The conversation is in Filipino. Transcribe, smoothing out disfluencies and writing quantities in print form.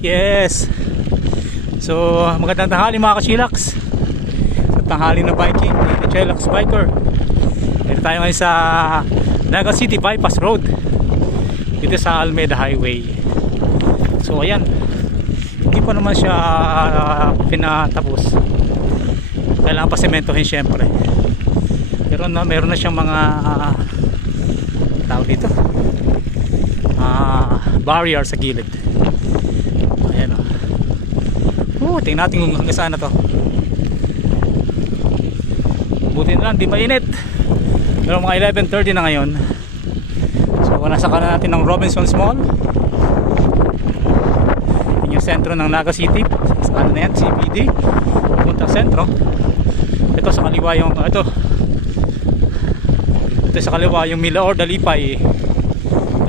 Yes. So magandang tanghali mga kachilaks. Sa tanghali na biking ni Chillax Biker. Dito tayo ngayon sa Naga City Bypass Road, dito sa Almeda Highway. So ayan, hindi pa naman siya pinatapos. Kailangan pa sementohin syempre. Pero meron na siyang mga tawag dito, barrier sa gilid. Ayan o. Tingnan natin kung hanggang saan na to. Buti na lang di mainit. Pero mga 11:30 na ngayon. So nasa kanan natin ng Robinsons Mall. Yun yung sentro ng Naga City. Sa kanan na yan, CBD puntang sentro. Ito sa kaliwa yung ito sa kaliwa yung Milaor Dalipay